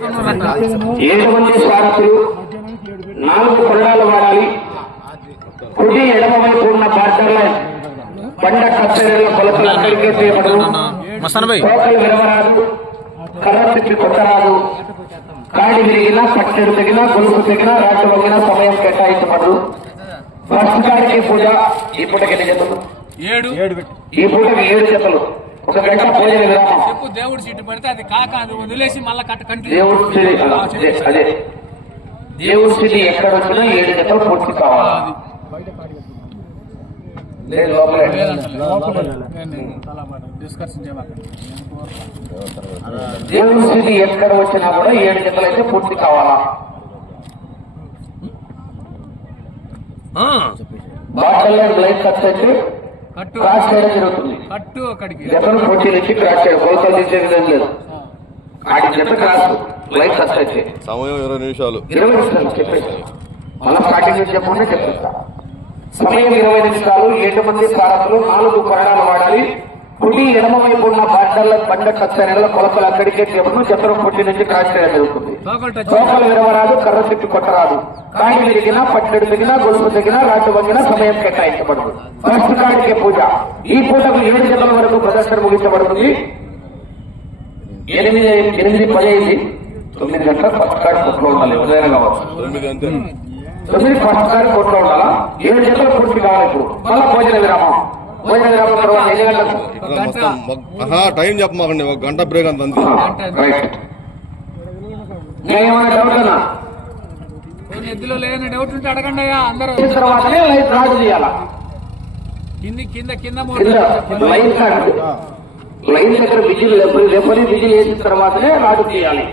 7 మంది సారథులు 4 కొరడాలు వాడాలి. కుడి ఎడమ వైపు ఉన్న బార్డర్ లైన్ బండ కత్తెరల కొలతలు అక్కడికే చేయబడదు. తోకలు విరవరాదు, కర్ర తిప్పి కొట్టరాదు. కాడి విరిగినా, పట్టెడు తెగినా, గొలుసు తెగినా, రాటు వంగినా సమయం కేటాయించబడదు. ఫస్ట్ కాడికి పూజ. ఈ పూటకి ఎన్ని జతలు? ఈ పూటకి 7 జతలు. 1 గంట భోజన విరామం. దేవుడి సీటు పడితే అది కాక అది వదిలేసి మళ్ళీ అదే దేవుడి స్థితి ఎక్కడ వచ్చినా 7 జతలు పూర్తి కావాలి. దేవుడి స్థితి ఎక్కడ వచ్చినా కూడా 7 జతలు అయితే పూర్తి కావాలా. బాటల్లో లైట్ కట్ అయితే క్రాస్ చేయడం జరుగుతుంది. జతలు పోటీ నుంచి క్రాస్ చేయడం, కొలతలు తీసేది లేదు. ఆడి జత క్రాస్ లైట్ కట్ అయితే సమయం 20 నిమిషాలు. 20 నిమిషాలు చెప్పేసి మళ్ళా స్టార్టింగ్ నుంచి చెప్పకుండా చెప్పిస్తా. సమయం 20 నిమిషాలు. 7 మంది సారథులు 4 కొరడాలు వాడాలి. కుడి ఎడమ వైపు ఉన్న బార్డర్ల బండ కత్తెరల కొలతలు అక్కడికే చేయబడును. జతలు పోటీ నుంచి క్రాస్ చేయడం జరుగుతుంది. తోకలు విరవరాదు, కర్ర తిప్పి కొట్టరాదు. కాడి విరిగినా, పట్టెడు తెగినా, గొలుపు తెగినా, రాటు వంగినా సమయం కేటాయించబడదు. ఫస్ట్ కాడికే పూజ. ఈ పూటకు 7 జతల వరకు ప్రదర్శన ముగించబడుతుంది. 8, 10 అయింది. 9 గంటల ఫస్ట్ కార్డు కొట్లో ఉండాలి. ఉదయం కావచ్చు. 9 ఫస్ట్ కార్డు కొట్లో ఉండాలా. 7 జతలు పూర్తి కావాలి. ఇప్పుడు మళ్ళా భోజన విరామం. భోజన విరామం తర్వాత 8 గంటలకు టైం చెప్పమాకండి. 1 గంట బ్రేక్ అంత. రైట్. ఏమైనా డౌట్ అన్నా? ఎద్దులో లేని డౌట్ ఉంటే అడగండి. అందరూ తర్వాతనే లైట్ రాజు చేయాలా. కింద లైన్ కార్డు లైన్ దగ్గర విజిల్ రెఫరీ విజిల్ వేసిన తర్వాతనే రాజు చేయాలి.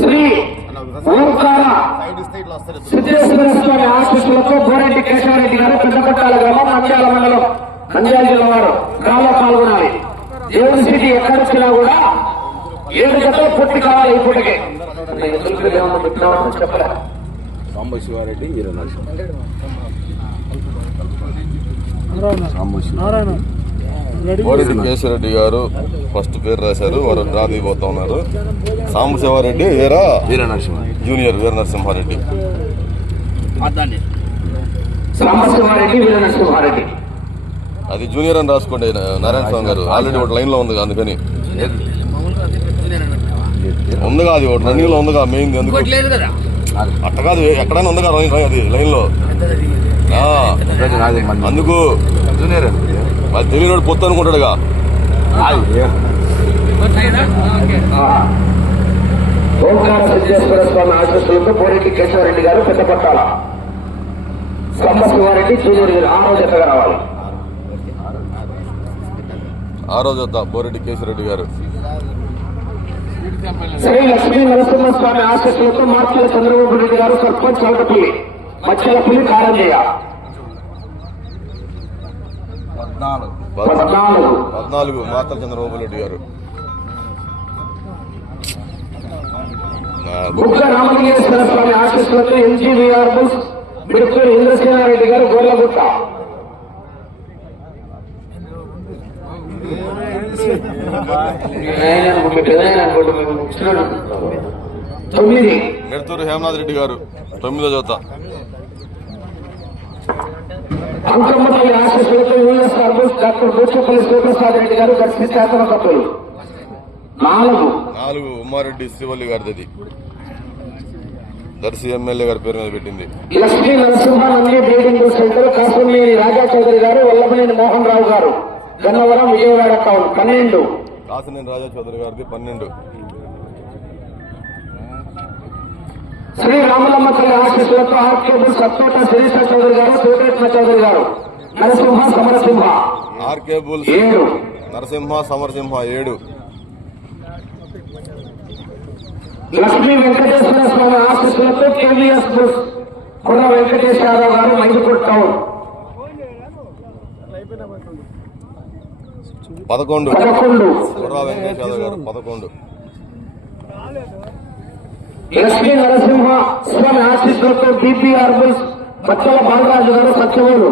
శ్రీ ఓంకార సిద్ధేశ్వర స్వామి ఆశీస్సులతో బోరెడ్డి కేశవరెడ్డి గారు పెద్దపట్టాల గ్రామం, నంద్యాల మండలం, నంద్యాల జిల్లా వారు గ్రామంలో పాల్గొనాలి. దేవుడి సిటీ ఎక్కడొచ్చినా కూడా 7 జతలు పూర్తి కావాలి. ఈ పూటకే చెప్పరా. సాంబశివారెడ్డి, బోరెడ్డి కేశవరెడ్డి గారు ఫస్ట్ పేరు రాశారు. వారు డ్రా దిగిపోతా ఉన్నారు. సాంబశివారెడ్డి జూనియర్ వీర నరసింహారెడ్డి. అది జూనియర్ అని రాసుకోండి నారాయణ స్వామి గారు. ఆల్రెడీ ఒక లైన్ లో ఉంది అందుకని ఉందిగా. అది ఒక రన్నింగ్ లో ఉందిగా. మెయిన్ ఎందుకు అట్ట కాదు, ఎక్కడైనా ఉందిగా అది లైన్ లో. అందుకు అది తెలియని పొత్తు అనుకుంటాడుగా. ఓంకార సిద్ధేశ్వర స్వామి ఆశీస్సులతో బోరెడ్డి కేశవరెడ్డి గారు పెద్దపట్టాల, సాంబశివారెడ్డి జూనియర్ 6వ జతగా రావాలి. 6వ జత బోరెడ్డి కేశవరెడ్డి గారు. శ్రీ లక్ష్మీ నరసింహస్వామి ఆశీస్సులతో మార్చల చంద్రబాబు రెడ్డి గారు సర్పంచ్ చౌటపల్లి, మచ్చలపల్లి, కారంజయ్య. 14 మార్తల చంద్రబాబు రెడ్డి గారు. బుగ్గ రామలింగేశ్వర స్వామి ఆశీస్సులతో ఎన్జీవీఆర్ బుల్స్ బిడుకూరు ఇంద్రసేనారెడ్డి గారు గోర్లగుట్ట. 9 మెడతూరు హేమనాథ్ రెడ్డి గారు 9వ జత. అంకమ్మపల్లి ఆశీస్సులతో USR bulls doctor Buchepalli Sivaprasad Reddy గారు దర్శి శాసనసభ్యులు. 4 ఉమ్మారెడ్డి శ్రీవల్లి గారిది. దర్శి ఎమ్మెల్యే గారి పేరు మీద పెట్టింది. లక్ష్మీ నరసింహ నంది బ్రీడింగ్ సెంటర్ కాసుమేని రాజా చౌదరి గారు, వల్లభనేని మోహన్ రావు గారు, గన్నవరం, విజయవాడ టౌన్ 12. కాసుమేని రాజా చౌదరి గారిది 12. శ్రీ రామలమ్మ తల్లి ఆశీస్సులతో ఆర్కేబుల్ సత్తోట శిరీష చౌదరి గారు, తోటేట్ల చౌదరి గారు, నరసింహ సమరసింహ. ఆర్కేబుల్ 7, నరసింహ సమరసింహ 7. లక్ష్మీ వెంకటేశ్వర స్వామి ఆశీస్సులతో కేవీఎస్ బుల్స్ కుర్ర వెంకటేశ్వరరావు గారు, మైదుకూరు టౌన్ 11. కుర్ర వెంకటేశ్వరరావు గారు 11. లక్ష్మీ నరసింహ స్వామి ఆశీస్సులతో బీపీఆర్ బుల్స్ బచ్చల బాలరాజు గారు, సత్యవేలు,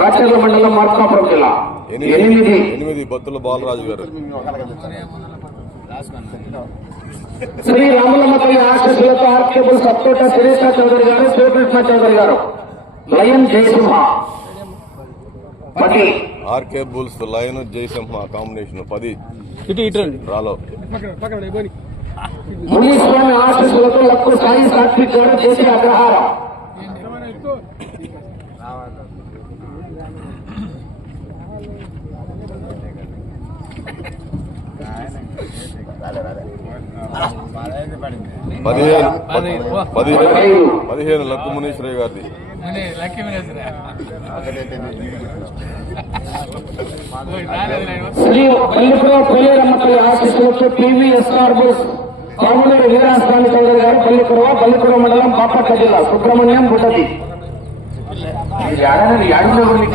రాచర్ల మండలం, మార్కాపురం జిల్లా ఎనిమిది. 8 బత్తుల బాలరాజు గారు. శ్రీ రాములమ్మ తల్లి ఆశీస్సులతో ఆర్కేబుల్ సప్కోట శిరీష చౌదరి గారు, శివకృష్ణ చౌదరి గారు, lion Jayasimha 10. RK bulls lion Jayasimha combination 10 రాలో. మునీస్వామి ఆశీస్సులతో లక్కు సాయి సాత్విక్ గారు, చేసి అగ్రహారం 15 లక్కు మునీశ్వరయ్య గారిది. శ్రీ పల్లిపురం పోలేరమ్మ తల్లి ఆశీస్సులతో టీవీఎస్ఆర్ బుల్స్ పాములేరు వీరాస్వామి చౌదరి గారు, పల్లిపురం మండలం బాపట్ల జిల్లా, సుబ్రహ్మణ్యం బుడ్డది.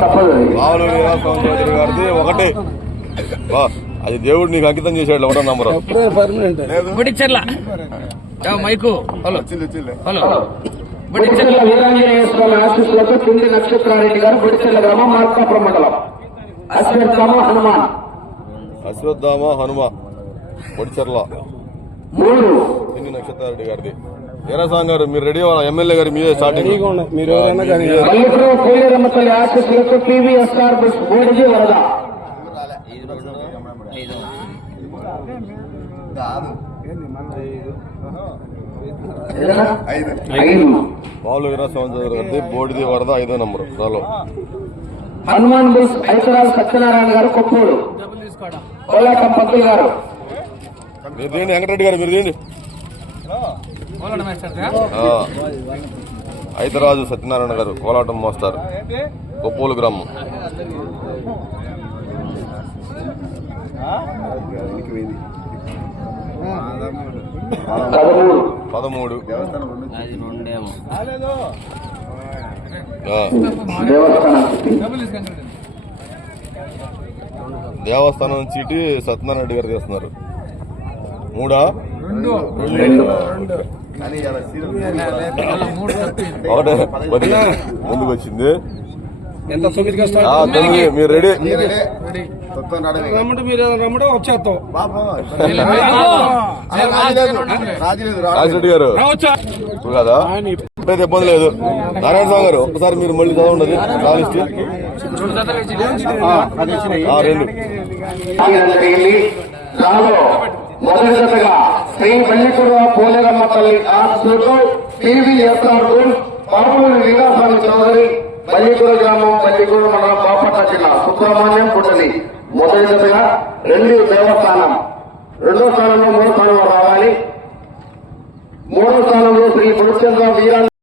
తప్పదు. పాములేరు వీరాస్వామి చౌదరి గారిది 1. అది దేవుడు నీకు అంకితం చేశాడు. 1వ number mike. Hello hello. Budicherla Veeranjaneya Swamy ఆశీస్సులతో పిండి నక్షత్రారెడ్డి గారు, బుడిచెర్ల గ్రామం, మార్కాపురం మండలం. అశ్వత్థామ హనుమ బొడిచెర్ల 3. పిండి నక్షత్రారెడ్డి గారిది. వీరాస్వామి గారు మీరు రెడీ ఎమ్మెల్యే గారు మీరే స్టార్టింగ్. పల్లిపురం పోలేరమ్మ తల్లి ఆశీస్సులతో టీవీఎస్ఆర్ బుల్స్ బోడిజీ వరద 5. పాములేరు వీరాస్వామి చౌదరి గారిది బోడిది వరద 5వ నంబర్ రాలో. హనుమాన్ బుల్స్ ఐతరాలు సత్యనారాయణ గారు, కొప్పూరు, కోలాటం పంతులు గారు. మీరు దేండి వెంకటరెడ్డి గారు, మీరు దేండి. ఐతరాజు సత్యనారాయణ గారు, కోలాటం మోస్తారు, కొప్పూలు గ్రామం. 13. దేవస్థానం చీటి సత్యనారాయణ రెడ్డి గారు చేస్తున్నారు. 3. 1 ముందుకు వచ్చింది. మీరు రెడీ వచ్చేస్తాం. రాజిరెడ్డి గారు కదా, ఇప్పుడైతే ఇబ్బంది లేదు. నారాయణ స్వామి గారు ఒక్కసారి మీరు మళ్ళీ చదవండి. కాలిస్ట్ 2. మొదటి జతగా శ్రీ పల్లిపురం పోలేరమ్మ తల్లి ఆశీస్సులతో టీవీఎస్ఆర్ బుల్స్ పాములేరు వీరాస్వామి చౌదరి, పల్లికూర గ్రామం, పల్లికూర మండలం, బాపట్ల జిల్లా, సుబ్రహ్మణ్యం బుడ్డది. మొదటి జతగా 2 దేవస్థానం, 2వ స్థానంలో 3వ స్థానంలో రావాలి. 3వ స్థానంలో శ్రీ బుడిచెర్ల వీరాంజనేయ